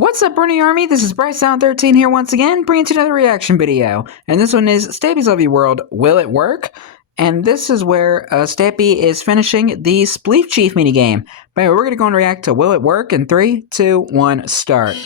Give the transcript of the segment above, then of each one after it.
What's up, Bernie Army? This is BryceAllen13 here once again, bringing you another reaction video. And this one is Stampy's Lovely World, Will It Work? And this is where Stampy is finishing the Spleef Chief minigame. But anyway, we're going to go and react to Will It Work in 3, 2, 1, start.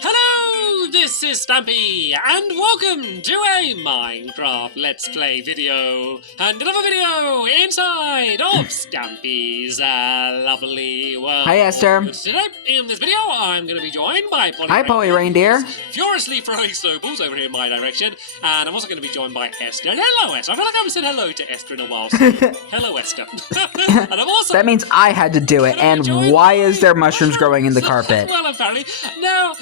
Hello, this is Stampy, and welcome to a Minecraft Let's Play video, and another video inside of Stampy's lovely world. Hi, Esther. Today, in this video, I'm going to be joined by Polly. Hi, Polly Reindeer. Furiously throwing snowballs over here in my direction, and I'm also going to be joined by Esther. And hello, Esther. I feel like I haven't said hello to Esther in a while. So hello, Esther. And I'm also... That means I had to do it, and why is there mushrooms growing in the carpet? Well, apparently. Now...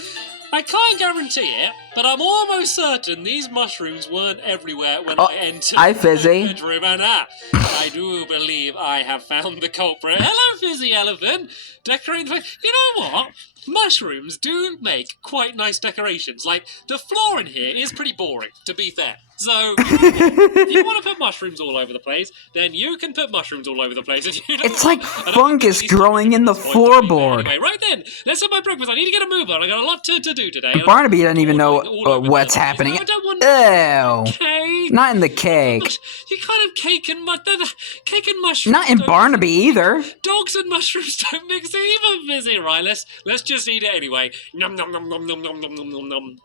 I can't guarantee it, but I'm almost certain these mushrooms weren't everywhere when I entered Fizzy. the bedroom. And I do believe I have found the culprit. Hello, Fizzy Elephant. Decorating the... You know what? Mushrooms do make quite nice decorations. Like, the floor in here is pretty boring, to be fair. So, if you want to put mushrooms all over the place, then you can put mushrooms all over the place. If you don't It's like fungus growing in the floorboard. Anyway, right then, let's have my breakfast. I need to get a move on. I got a lot to do today. Barnaby doesn't even know what's happening. I don't want Ew. Not in the cake. You kind of cake and mushrooms. Not in Barnaby either. Dogs and mushrooms don't mix either, Fizzy. Right, let's just eat it anyway. Nom nom nom nom nom nom nom nom nom.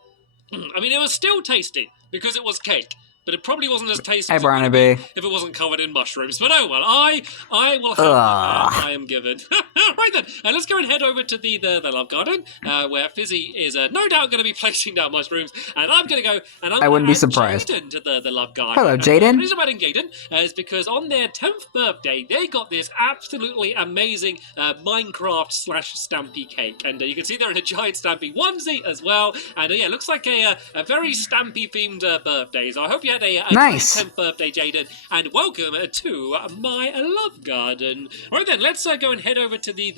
I mean, it was still tasty because it was cake, but it probably wasn't as tasty as it would be if it wasn't covered in mushrooms. But oh well, I will have what I am given. Right then, let's go and head over to the love garden, where Fizzy is no doubt going to be placing down mushrooms, and I'm going to go and I wouldn't be surprised. Jaden to the love garden. Hello, Jaden. The reason I'm adding Jaden is because on their 10th birthday, they got this absolutely amazing Minecraft/Stampy cake, and you can see they're in a giant Stampy onesie as well. And yeah, it looks like a very Stampy themed birthday. So I hope you had a nice 10th birthday, Jaden, and welcome to my love garden. Right then, let's go and head over to the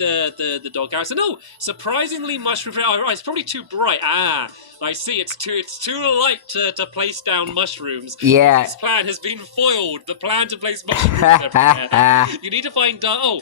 doghouse. And oh, surprisingly, mushroom. Oh, it's probably too bright. Ah, I see. It's too light to place down mushrooms. Yeah. This plan has been foiled. The plan to place mushrooms everywhere. You need to find. Oh.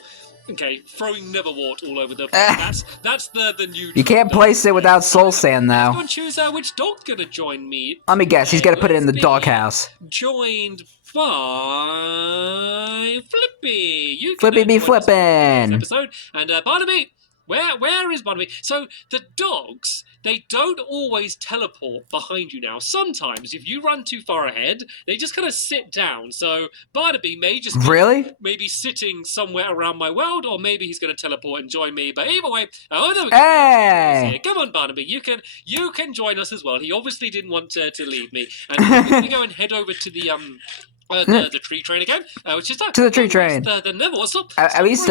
Okay, throwing Neverwort all over the place. That's the new... You can't place it without soul sand, though. Let's go and choose which dog's gonna join me. Let me guess, he's gonna put it in the doghouse. Joined by Flippy. Flippy be flippin'. Episode. And Barnaby, where is Barnaby? So the dogs, they don't always teleport behind you now. Sometimes, if you run too far ahead, they just kind of sit down. So Barnaby may just be sitting somewhere around my world, or maybe he's going to teleport and join me. But either way, hey! Come on, Barnaby, you can join us as well. He obviously didn't want to leave me. And we're going to go and head over to the tree train again, which is to the tree train. The Neverwort. At least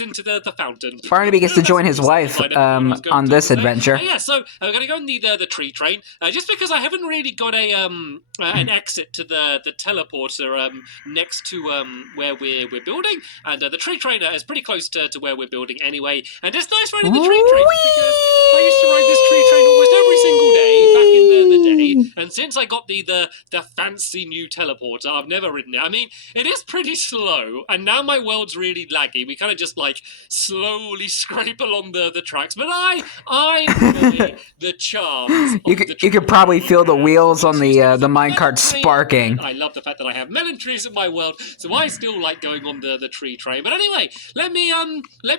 into the fountain. Barnaby gets to join his wife on this adventure. Yeah, so we're gonna go in the tree train, just because I haven't really got an exit to the teleporter next to where we're building, and the tree train is pretty close to where we're building anyway. And it's nice riding the tree train because I used to ride this tree train almost every single day back in the day, and since I got the fancy new teleporter, I've never ridden it. I mean, it is pretty slow, and now my world's really laggy. We kind of just like slowly scrape along the tracks, but I enjoy the charms. You could probably feel the wheels on the minecart sparking. I love the fact that I have melon trees in my world, so I still like going on the tree train. But anyway, let me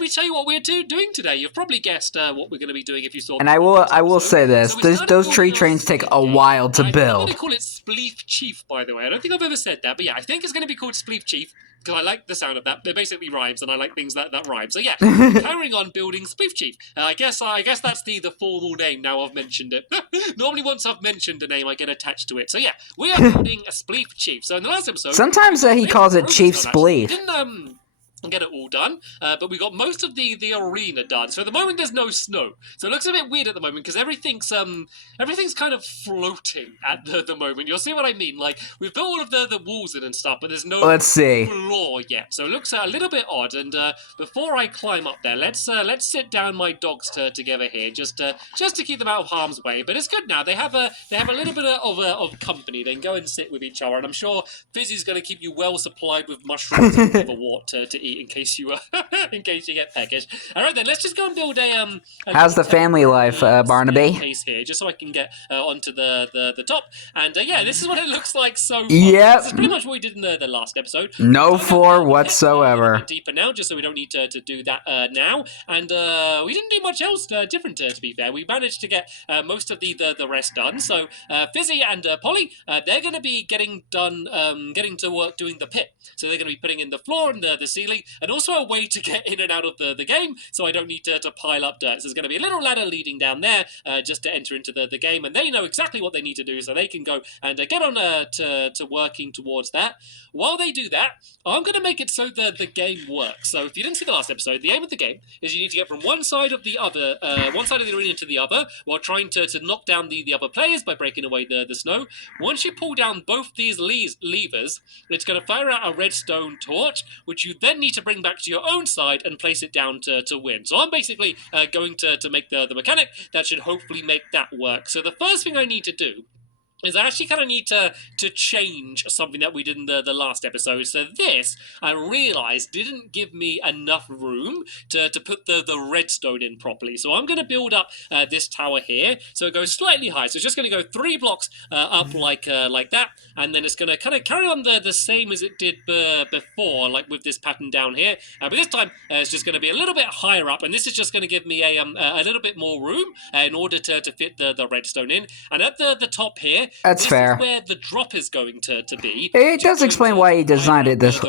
tell you what we're doing today. You've probably guessed what we're going to be doing if you saw. And I will say this: those tree trains take a while to build. I'm going to call it Spleef Chief, by the way. I don't think I've ever said that, but yeah, I think it's going to be called Spleef Chief, because I like the sound of that. It basically rhymes, and I like things that rhyme. So yeah, carrying on building Spleef Chief. I guess that's the formal name now I've mentioned it. Normally once I've mentioned a name, I get attached to it. So yeah, we are building a Spleef Chief. So in the last episode... Sometimes he calls it Chief Spleef. Didn't get it all done, but we got most of the arena done. So at the moment there's no snow, so it looks a bit weird at the moment because everything's kind of floating at the moment. You'll see what I mean. Like, we've built all of the walls in and stuff, but there's no floor yet, so it looks a little bit odd. And before I climb up there, let's sit down my dogs together here, just to keep them out of harm's way. But it's good now. They have a little bit of company. They can go and sit with each other, and I'm sure Fizzy's going to keep you well supplied with mushrooms and Neverwort to eat eat in case you in case you get peckish. All right then, let's just go and build a How's the family life, Barnaby? Case here, just so I can get onto the top. And yeah, this is what it looks like so far. Yep. This is pretty much what we did in the last episode. No floor whatsoever. A bit deeper now, just so we don't need to do that now. And we didn't do much else different, to be fair. We managed to get most of the rest done. So Fizzy and Polly, they're going to be getting to work doing the pit. So they're going to be putting in the floor and the ceiling, and also a way to get in and out of the game, so I don't need to pile up dirt. So there's going to be a little ladder leading down there just to enter into the game, and they know exactly what they need to do, so they can go and get on to working towards that. While they do that, I'm going to make it so the game works. So if you didn't see the last episode, the aim of the game is you need to get from one side of the other, one side of the arena to the other, while trying to knock down the other players by breaking away the snow. Once you pull down both these levers, it's going to fire out a redstone torch, which you then need to bring back to your own side and place it down to win. So I'm basically going to make the mechanic that should hopefully make that work. So the first thing I need to do is I actually kind of need to change something that we did in the last episode. So this, I realised, didn't give me enough room to put the redstone in properly. So I'm going to build up this tower here. So it goes slightly high. So it's just going to go 3 blocks up like that. And then it's going to kind of carry on the same as it did before, like with this pattern down here. But this time, it's just going to be a little bit higher up. And this is just going to give me a little bit more room in order to fit the redstone in. And at the top here, that's fair. This is where the drop is going to be. It does explain why he designed it this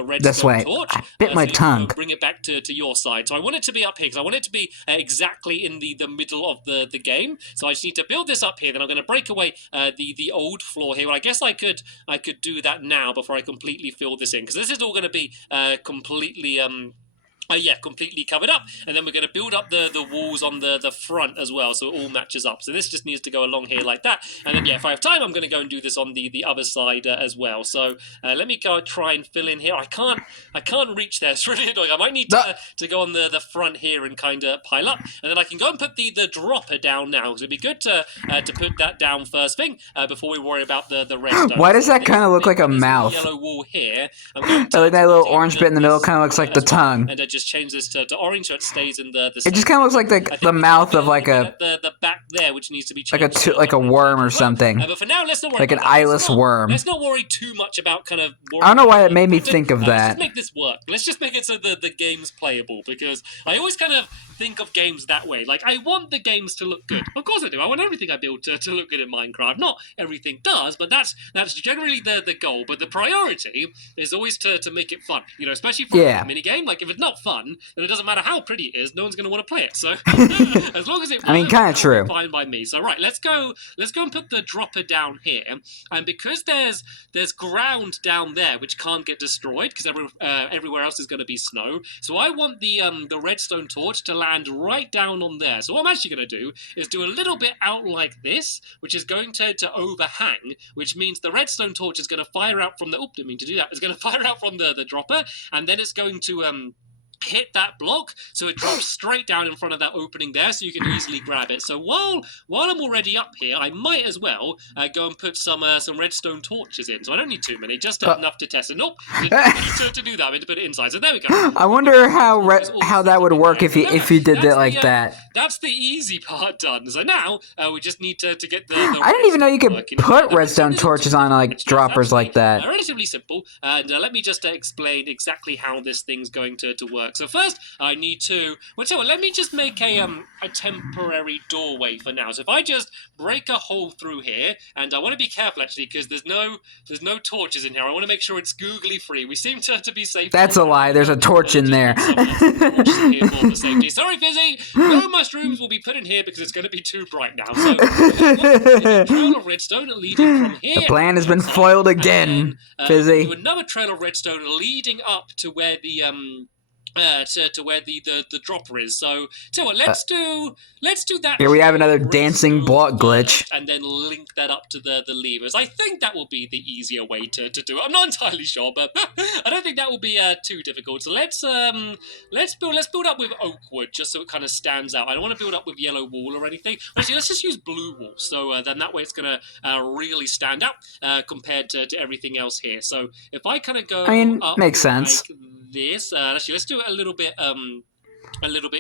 way. I bit my tongue. Bring it back to your side. So I want it to be up here because I want it to be exactly in the middle of the game. So I just need to build this up here. Then I'm going to break away the old floor here. Well, I guess I could do that now before I completely fill this in, because this is all going to be completely completely covered up, and then we're going to build up the walls on the front as well, so it all matches up. So this just needs to go along here like that, and then if I have time, I'm going to go and do this on the other side as well. So let me go try and fill in here. I can't reach there. It's really annoying. I might need to go on the front here and kind of pile up, and then I can go and put the dropper down now. So it'd be good to put that down first thing before we worry about the redstone. Why does that kind of look like a mouth? Yellow wall here. Like that little orange bit in the middle kind of looks like the tongue. And just change this to orange so it stays in the it just kind of looks like the mouth of like a the back there, which needs to be changed like a worm or something. But for now, let's not worry like an eyeless worm. Let's not worry too much about kind of. I don't know why it made me think of that. Let's just make this work. Let's just make it so the game's playable, because I always kind of think of games that way. Like, I want the games to look good. Of course I do. I want everything I build to look good in Minecraft. Not everything does, but that's generally the goal. But the priority is always to make it fun. You know, especially for a mini game. Like, if it's not fun, then it doesn't matter how pretty it is. No one's going to want to play it. So as long as it works, kind of true. Fine by me. So right, let's go and put the dropper down here. And because there's ground down there which can't get destroyed because everywhere else is going to be snow. So I want the redstone torch to land right down on there. So what I'm actually going to do is do a little bit out like this, which is going to overhang, which means the redstone torch is going to fire out from the. Oh, didn't mean to do that. It's going to fire out from the dropper, and then it's going to hit that block, so it drops straight down in front of that opening there, so you can easily grab it. So while I'm already up here, I might as well go and put some redstone torches in. So I don't need too many, just enough to test it. Nope, to do that, I need to put it inside. So there we go. I wonder how that would work if you did it like that. That's the easy part done. So now we just need to get the I didn't even know you could put redstone torches on like droppers like that. Relatively simple. And let me just explain exactly how this thing's going to work. So first, I need to. Let me just make a temporary doorway for now. So if I just break a hole through here, and I want to be careful actually because there's no torches in here. I want to make sure it's googly free. We seem to be safe. That's a lie. There's a torch in there. Sorry, Fizzy. No mushrooms will be put in here because it's going to be too bright now. So a trail of redstone leading from here. The plan has been foiled again, Fizzy. Do another trail of redstone leading up to where the to where the dropper is. So let's do that. Here we have another dancing block glitch. And then link that up to the levers. I think that will be the easier way to do it. I'm not entirely sure, but I don't think that will be too difficult. So let's build up with oak wood just so it kind of stands out. I don't want to build up with yellow wool or anything. Actually, let's just use blue wool. So then that way it's going to really stand out compared to everything else here. So if I kind of go up makes sense. Like this. Actually, let's do it a little bit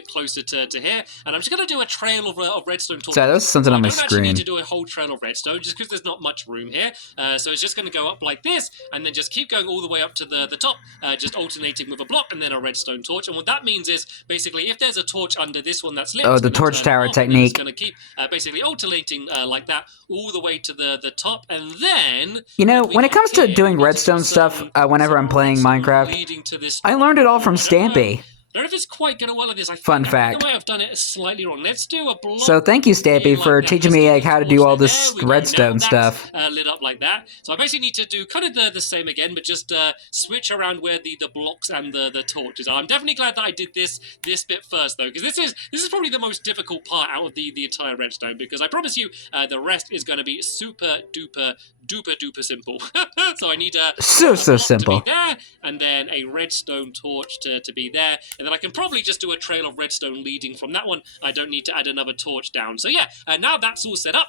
closer to here, and I'm just going to do a trail of redstone torches. So that's something on my I don't actually need screen. to do a whole trail of redstone just because there's not much room here. So it's just going to go up like this, and then just keep going all the way up to the top, just alternating with a block and then a redstone torch. And what that means is basically if there's a torch under this one that's lit, Oh, the torch tower technique. It's going to keep basically alternating like that all the way to the top, and then you know, when it comes to doing redstone stuff, whenever I'm playing Minecraft, I learned it all from Stampy. I don't know if it's quite going to work like this. Fun fact. I might have done it slightly wrong. Let's do a block. So thank you, Stampy, for teaching me like how to do all this redstone stuff. Lit up like that. So I basically need to do kind of the same again, but just switch around where the blocks and the torches are. I'm definitely glad that I did this bit first, though, because this is probably the most difficult part out of the entire redstone, because I promise you the rest is going to be super duper simple. So I need a so simple to be there, and then a redstone torch to be there, and then I can probably just do a trail of redstone leading from that one. I don't need to add another torch down. So yeah, now that's all set up.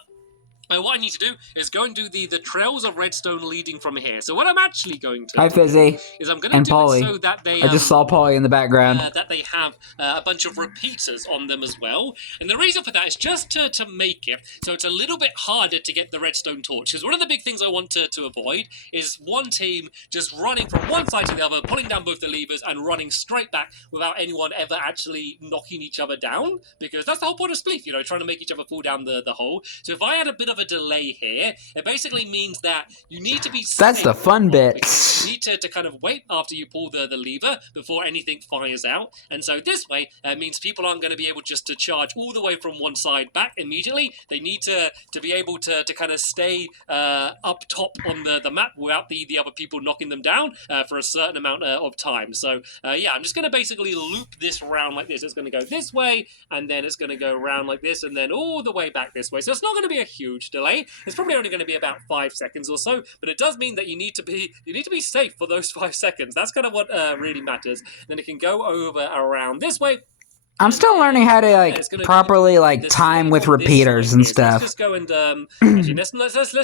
What I need to do is go and do the trails of redstone leading from here. So what I'm actually going to Fizzy. Is I'm going to do Polly. it so that they... I just saw Polly in the background. That they have a bunch of repeaters on them as well. And the reason for that is just to make it so it's a little bit harder to get the redstone torch. Because one of the big things I want to avoid is one team just running from one side to the other, pulling down both the levers and running straight back without anyone ever actually knocking each other down. Because that's the whole point of Spleef, you know, trying to make each other fall down the hole. So if I had a bit of a delay here, it basically means that you need to be safe. That's the fun bits. You need to kind of wait after you pull the lever before anything fires out, and so this way means people aren't going to be able just to charge all the way from one side back immediately. They need to be able to kind of stay up top on the map without the other people knocking them down for a certain amount of time. So yeah, I'm just going to basically loop this around like this. It's going to go this way, and then it's going to go around like this, and then all the way back this way. So it's not going to be a huge delay. It's probably only going to be about 5 seconds or so, but it does mean that you need to be safe for those 5 seconds. That's kind of what really matters. Then it can go over around this way. I'm still learning how to properly time with repeaters and stuff. So let's just go and actually, let's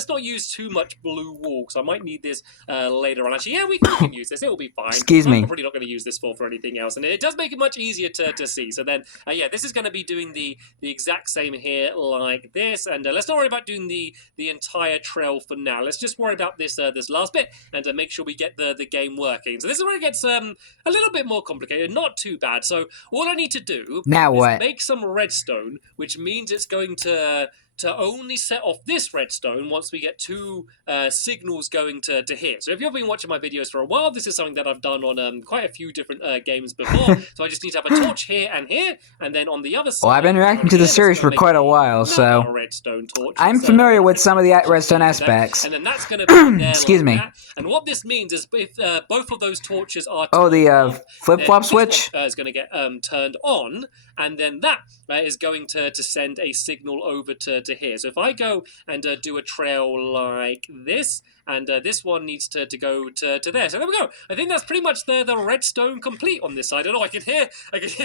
not use too much blue wool, because I might need this later on. Actually, yeah, we can use this. It will be fine. Excuse me. I'm probably not going to use this for anything else, and it does make it much easier to see. So then, yeah, this is going to be doing the exact same here like this, and let's not worry about doing the entire trail for now. Let's just worry about this last bit and make sure we get the game working. So this is where it gets a little bit more complicated. Not too bad. So all I need to do now is make some redstone, which means it's going to only set off this redstone once we get 2 signals going to here. So if you've been watching my videos for a while, this is something that I've done on quite a few different games before. So I just need to have a torch here, and then on the other side... Well, I've been reacting to the series for quite a while, so redstone torch. I'm familiar with some of the redstone aspects. And then that's going to be there. Excuse me. That. And what this means is if both of those torches are... the flip-flop switch? Is going to get turned on, and then that is going to send a signal over to here. So if I go and do a trail like this, and this one needs to go to there. So there we go. I think that's pretty much the redstone complete on this side. I know I can hear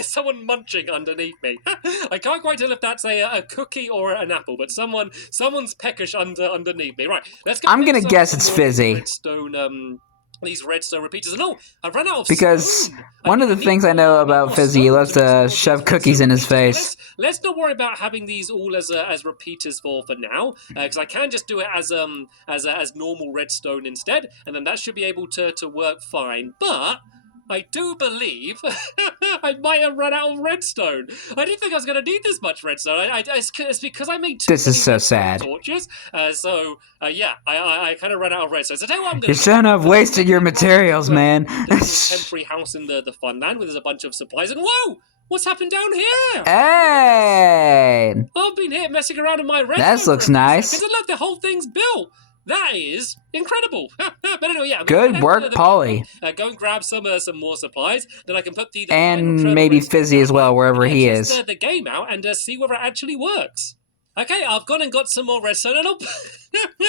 someone munching underneath me. I can't quite tell if that's a cookie or an apple, but someone's peckish underneath me. Right, let's go. I'm gonna guess it's Fizzy. Redstone, these redstone repeaters. And I've run out of because one of the things I know about Fizzy, he loves to shove cookies in his face. Let's not worry about having these all as repeaters for now, because I can just do it as normal redstone instead, and then that should be able to work fine. But I do believe I might have run out of redstone. I didn't think I was going to need this much redstone. It's because I made too This is so many sad. torches. Yeah, I kind of ran out of redstone. So tell you what I'm going to do. You shouldn't have wasted your materials, man. This temporary house in the fun land where there's a bunch of supplies. And whoa! What's happened down here? Hey! I've been here messing around in my redstone. That looks nice. And look, the whole thing's built. That is incredible. But anyway, yeah. Good work, Polly. Go and grab some more supplies. Then I can put the and maybe Fizzy as well, wherever he is. Test the game out and see whether it actually works. Okay, I've gone and got some more redstone. And well,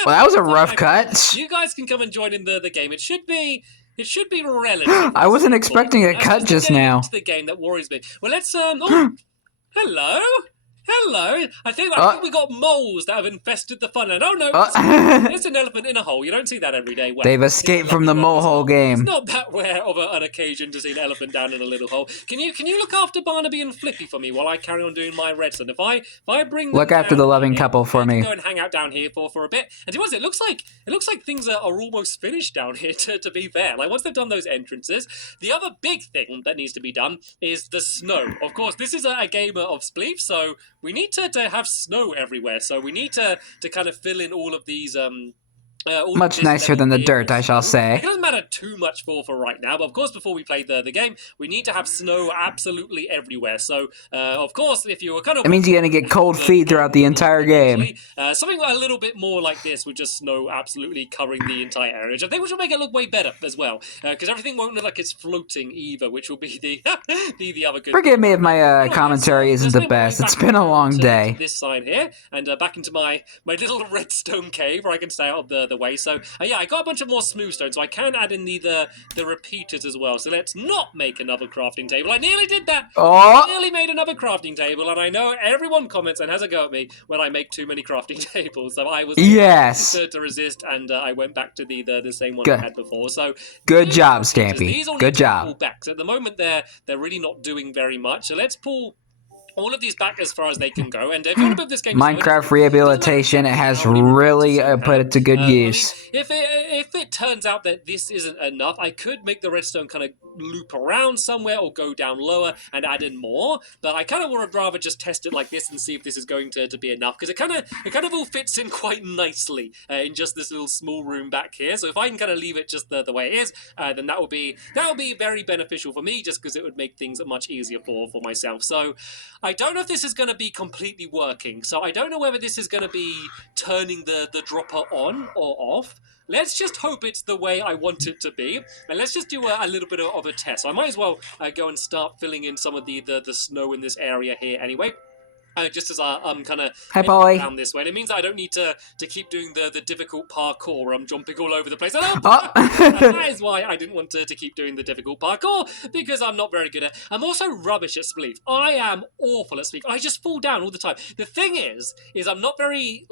that was a rough cut. You guys can come and join in the game. It should be relatively. I wasn't expecting a cut just now. The game that worries me. Well, let's. Oh, hello. Hello. I think we got moles that have infested the funland. Oh no, there's an elephant in a hole. You don't see that every day. Well, they've escaped from the mole hole game. It's not that rare of an occasion to see an elephant down in a little hole. Can you look after Barnaby and Flippy for me while I carry on doing my redstone? If I bring them look after the loving couple for me. Go and hang out down here for a bit. And to be honest, it looks like things are almost finished down here. To be fair, like once they've done those entrances, the other big thing that needs to be done is the snow. Of course, this is a game of Spleef, so we need to have snow everywhere. So we need to kind of fill in all of these much nicer than the dirt, I shall say. It doesn't matter too much for right now, but of course before we play the game, we need to have snow absolutely everywhere. So, of course, if you were kind of... It means you're going to get cold feet throughout the entire game. Something a little bit more like this with just snow absolutely covering the entire area, which I think will make it look way better as well, because everything won't look like it's floating either, which will be the other good... Forgive me if my commentary isn't the best. It's been a long day. This side here, and back into my little redstone cave where I can stay out of the way. So yeah, I got a bunch of more smooth stone, so I can add in the repeaters as well. So let's not make another crafting table. I nearly did that. I nearly made another crafting table, and I know everyone comments and has a go at me when I make too many crafting tables. So I was able to resist, and I went back to the same one I had before. So good job, Stampy. Good job. Back. So at the moment they're really not doing very much. So let's pull all of these back as far as they can go. And if you want to build this game... Minecraft Rehabilitation, it has really put it to good use. I mean, if it turns out that this isn't enough, I could make the redstone kind of loop around somewhere or go down lower and add in more. But I kind of would rather just test it like this and see if this is going to be enough. Because it kind of all fits in quite nicely in just this little small room back here. So if I can kind of leave it just the way it is, then that will be very beneficial for me, just because it would make things much easier for myself. So I don't know if this is going to be completely working. So I don't know whether this is going to be turning the dropper on or off. Let's just hope it's the way I want it to be. And let's just do a little bit of a test. So I might as well go and start filling in some of the snow in this area here anyway. Just as I'm kind of down this way. And it means that I don't need to keep doing the difficult parkour where I'm jumping all over the place. And that is why I didn't want to keep doing the difficult parkour, because I'm not very good at it. I'm also rubbish at Spleef. I am awful at Spleef. I just fall down all the time. The thing is I'm not very,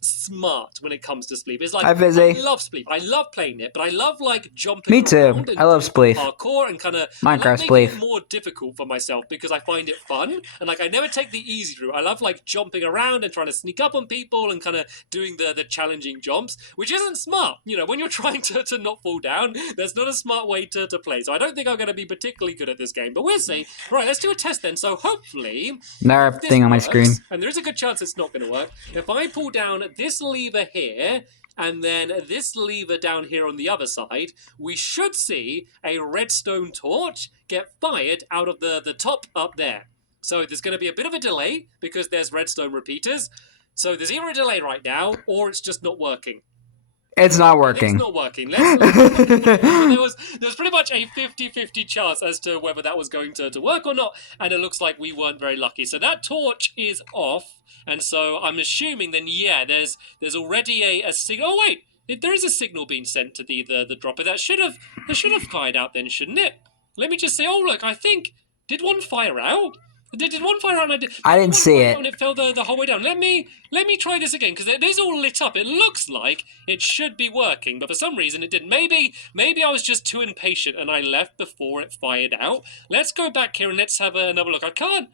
smart when it comes to Spleef. It's like, I love Spleef. I love playing it, but I love jumping Me too. I love Spleef. Parkour and kind of Minecraft Spleef. Making it more difficult for myself because I find it fun, and I never take the easy route. I love jumping around and trying to sneak up on people and kind of doing the challenging jumps, which isn't smart. When you're trying to not fall down, that's not a smart way to play. So I don't think I'm going to be particularly good at this game, but we'll see. Right, let's do a test then. So hopefully, another thing on my screen, and there is a good chance it's not going to work. If I pull down this lever here, and then this lever down here on the other side, we should see a redstone torch get fired out of the top up there. So there's going to be a bit of a delay because there's redstone repeaters. So there's either a delay right now, or it's just not working. It's not working. It's not working. There was pretty much a 50-50 chance as to whether that was going to work or not, and it looks like we weren't very lucky. So that torch is off, and so I'm assuming then, yeah, there's already a signal. Oh wait, there is a signal being sent to the dropper. That should have fired out then, shouldn't it? Let me just say. Oh look, I think, did one fire out? Did one fire out? I didn't see it. And it fell the whole way down. Let me try this again, because it is all lit up. It looks like it should be working, but for some reason it didn't. Maybe I was just too impatient and I left before it fired out. Let's go back here and let's have another look. I can't.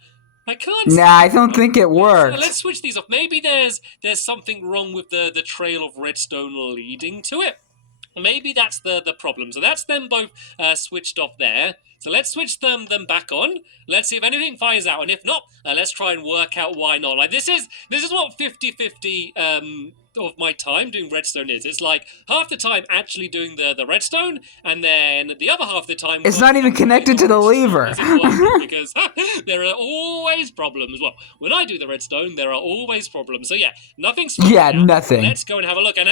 Nah, I don't think it worked. Let's switch these off. Maybe there's something wrong with the trail of redstone leading to it. Maybe that's the problem. So that's them both switched off there. So let's switch them back on. Let's see if anything fires out, and if not, let's try and work out why not. This is what 50-50 of my time doing redstone is. It's half the time actually doing the redstone, and then the other half of the time it's not even connected to the lever. Because there are always problems. Well, when I do the redstone, there are always problems. So yeah, nothing's nothing. Let's go and have a look. And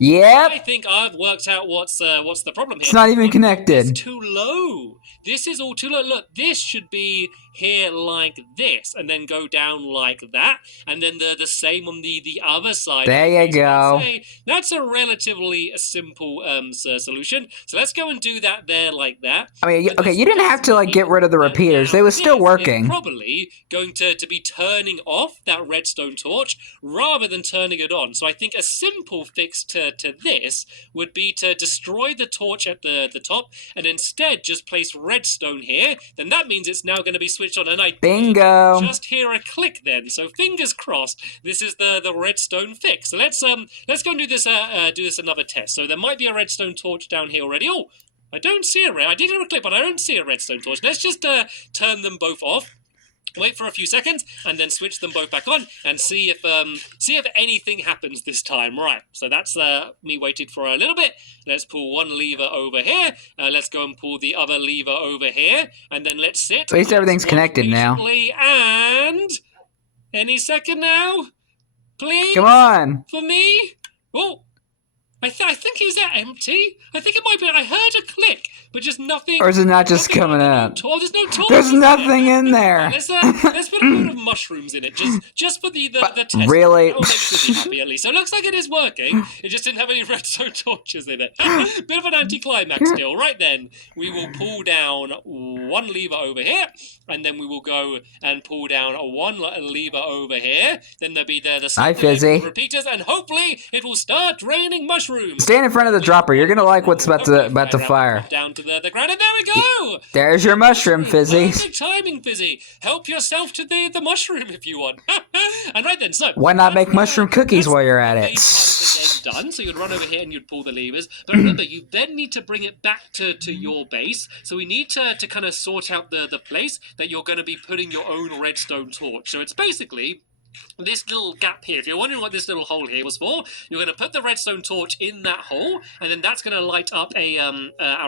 yep. I think I've worked out what's the problem here. It's not even connected. It's too low. This is all too low. Look, this should be here like this, and then go down like that, and then the same on the other side. There you go. That's a relatively simple solution. So let's go and do that there like that. I mean, okay, you didn't have to like get rid of the repeaters. They were still working. Probably going to be turning off that redstone torch rather than turning it on. So I think a simple fix to this would be to destroy the torch at the top and instead just place redstone here. Then that means it's now going to be switched on. And I bingo just hear a click then. So fingers crossed this is the redstone fix. So let's go and do this another test. So there might be a redstone torch down here already. Oh, I don't see I did hear a click, but I don't see a redstone torch. Let's just turn them both off. Wait for a few seconds and then switch them both back on and see if anything happens this time. Right, so that's me waiting for a little bit. Let's pull one lever over here. Let's go and pull the other lever over here, and then let's sit. At least everything's connected now. And any second now, please. Come on. For me. Oh. I think is that empty? I think it might be. I heard a click, but just nothing. Or is it not just coming out? There's no torch. There's nothing in there. Let's put a load of mushrooms in it, just for the test. Really? That will make me happy at least. So it looks like it is working. It just didn't have any redstone torches in it. Bit of an anticlimax still. Right then, we will pull down one lever over here, and then we will go and pull down one lever over here. Then there'll be the Hi, Fizzy. Repeaters, and hopefully it will start raining mushrooms. Stand in front of the dropper. You're gonna like what's about to fire. Down to the ground, and there we go. There's your mushroom, Fizzy. Perfect timing, Fizzy. Help yourself to the mushroom if you want. And right then, so why not make mushroom cookies while you're at it? Part of the game done. So you'd run over here and you'd pull the levers. But remember, you then need to bring it back to your base. So we need to kind of sort out the place that you're going to be putting your own redstone torch. So it's basically this little gap here. If you're wondering what this little hole here was for, you're going to put the redstone torch in that hole, and then that's going to light up a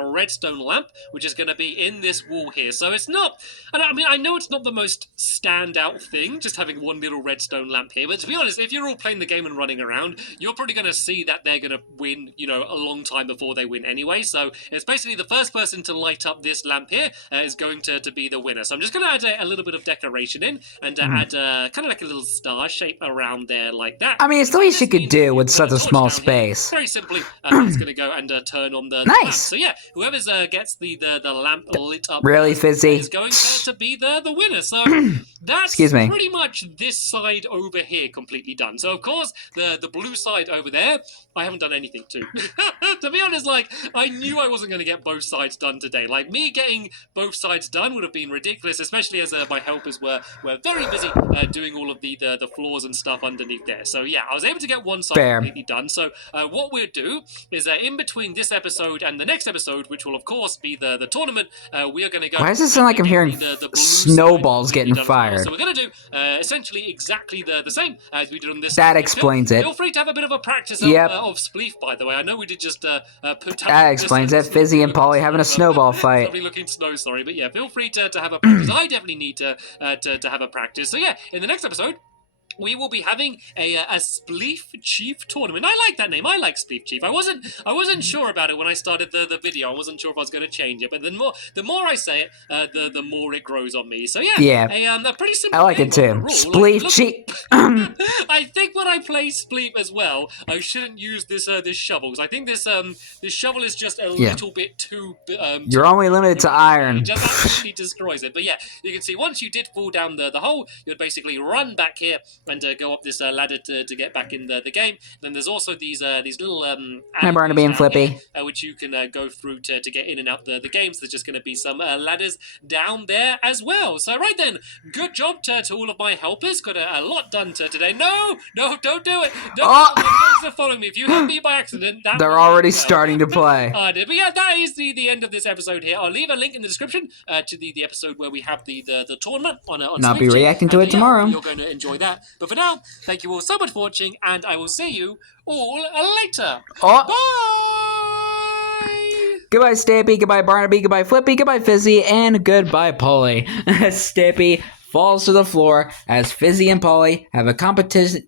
redstone lamp, which is going to be in this wall here. So it's not, I mean, I know it's not the most standout thing, just having one little redstone lamp here, but to be honest, if you're all playing the game and running around, you're probably going to see that they're going to win, you know, a long time before they win anyway. So it's basically the first person to light up this lamp here is going to be the winner. So I'm just going to add a little bit of decoration in and add kind of like a little star shape around there like that. I mean, it's the least you could do with such a small space. Very simply, it's going to go and turn on the lamp. So yeah, whoever gets the lamp lit up really, Fizzy is going to be the winner. So that's pretty much this side over here completely done. So of course, the blue side over there, I haven't done anything to. To be honest, like, I knew I wasn't going to get both sides done today. Like, me getting both sides done would have been ridiculous, especially as my helpers were very busy doing all of the floors and stuff underneath there. So yeah, I was able to get one side completely done. So what we'll do is in between this episode and the next episode, which will of course be the tournament, we are going to go. Why does it sound like I'm hearing snowballs getting fired? So we're going to do essentially exactly the same as we did on this. That explains it. Feel free to have a bit of a practice of Spleef, by the way. I know we did just put. That explains it. Fizzy and Polly having a snowball fight. Lovely looking snow, sorry, but yeah, feel free to have a practice. I definitely need to have a practice. So yeah, in the next episode, we will be having a Spleef Chief tournament. I like that name. I like Spleef Chief. I wasn't sure about it when I started the video. I wasn't sure if I was going to change it, but the more I say it, the more it grows on me. So yeah, a pretty simple. I like it too. Spleef Chief. I think when I play Spleef as well, I shouldn't use this shovel, because I think this shovel is just a little bit too. You're only limited to iron. It just absolutely destroys it. But yeah, you can see once you did fall down the hole, you'd basically run back here and go up this ladder to get back in the game. Then there's also these little Hi, Barnaby and Flippy, here, which you can go through to get in and out the games. There's just going to be some ladders down there as well. So right then, good job to all of my helpers. Got a lot done today. No, don't do it. Don't following me. If you hit me by accident, they're already starting to play. But yeah, that is the end of this episode here. I'll leave a link in the description to the episode where we have the tournament on and I'll be reacting to it tomorrow. You're going to enjoy that. But for now, thank you all so much for watching, and I will see you all later. Bye! Goodbye, Stampy. Goodbye, Barnaby. Goodbye, Flippy. Goodbye, Fizzy. And goodbye, Polly. Stampy falls to the floor as Fizzy and Polly have a competitive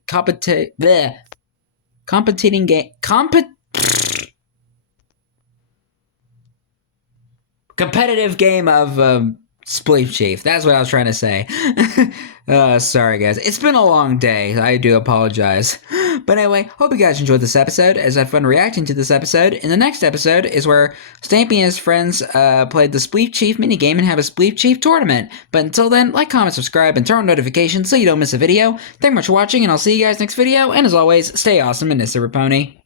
game of Spleef Chief. That's what I was trying to say. Sorry, guys. It's been a long day. I do apologize. But anyway, hope you guys enjoyed this episode, as I had fun reacting to this episode. In the next episode is where Stampy and his friends played the Spleef Chief minigame and have a Spleef Chief tournament. But until then, like, comment, subscribe, and turn on notifications so you don't miss a video. Thank you much for watching, and I'll see you guys next video. And as always, stay awesome and Pony.